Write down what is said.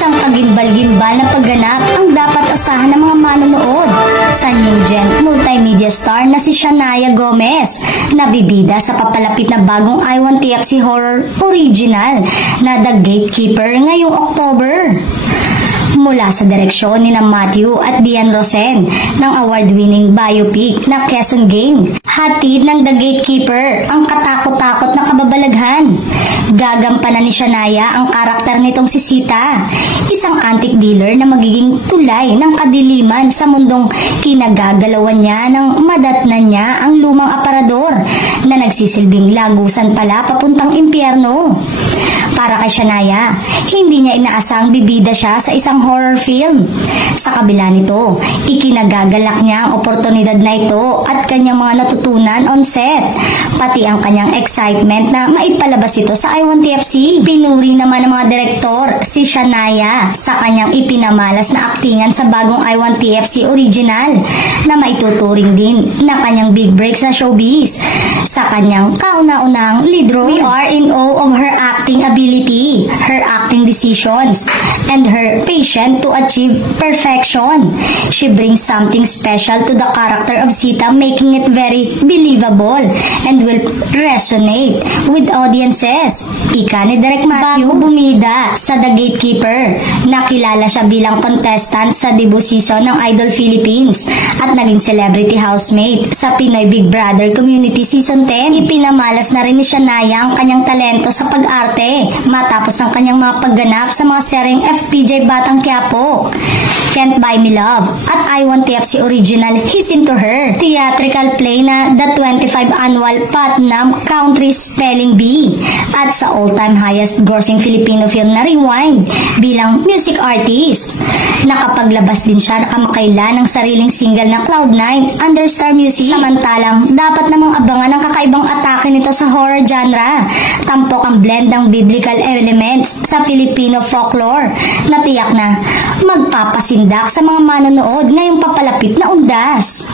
Isang kagimbal-gimbal na pagganap ang dapat asahan ng mga manonood sa new gen multimedia star na si Shania Gomez, na bibida sa papalapit na bagong I-1TFC horror original na The Gatekeeper ngayong October. Mula sa direksyon ni Matthew at Dian Rosen ng award-winning biopic na Quezon Gang, hatid ng The Gatekeeper ang katakot-takot na kababalaghan. Gagampanan ni Shania ang karakter nitong si Sita, isang antique dealer na magiging tulay ng kadiliman sa mundong kinagagalawan niya ng madatnan niya ang lumang aparador na nagsisilbing lagusan pala papuntang impyerno. Para kay Shania, hindi niya inaasang bibida siya sa isang horror film. Sa kabila nito, ikinagagalak niya ang oportunidad na ito at kanyang mga natutunan on set, pati ang kanyang excitement na maipalabas ito sa I-1TFC. Pinuri naman ng mga direktor si Shania sa kanyang ipinamalas na aktingan sa bagong I-1TFC original na maituturing din na kanyang big break sa showbiz. Sa kanyang kauna-unahang lead role, we are in awe of her acting ability, her acting decisions, and her patience to achieve perfection. She brings something special to the character of Sita, making it very believable and will resonate with audiences. Ika ni Direk Matthew. Bago bumida sa The Gatekeeper, nakilala siya bilang contestant sa debut season ng Idol Philippines at naging celebrity housemate sa Pinoy Big Brother Community Season 10. Ipinamalas na rin ni Shania ang kanyang talento sa pag-arte matapos ang kanyang mga pagganap sa mga seryeng FPJ Batang Quiapo, Can't Buy Me Love at I-1TFC original He's Into Her, theatrical play na the 25 annual Putnam Country Spelling Bee, at sa all-time highest grossing Filipino film na Rewind bilang music artist. Nakapaglabas din siya nakamakailan ng sariling single na Cloud9 under Star Music. Samantalang dapat namang abangan ang kakaibang atake nito sa horror genre. Tampok ang blend ng biblical elements sa Filipino folklore na tiyak na magpapasindak sa mga manonood ngayong papalapit na undas.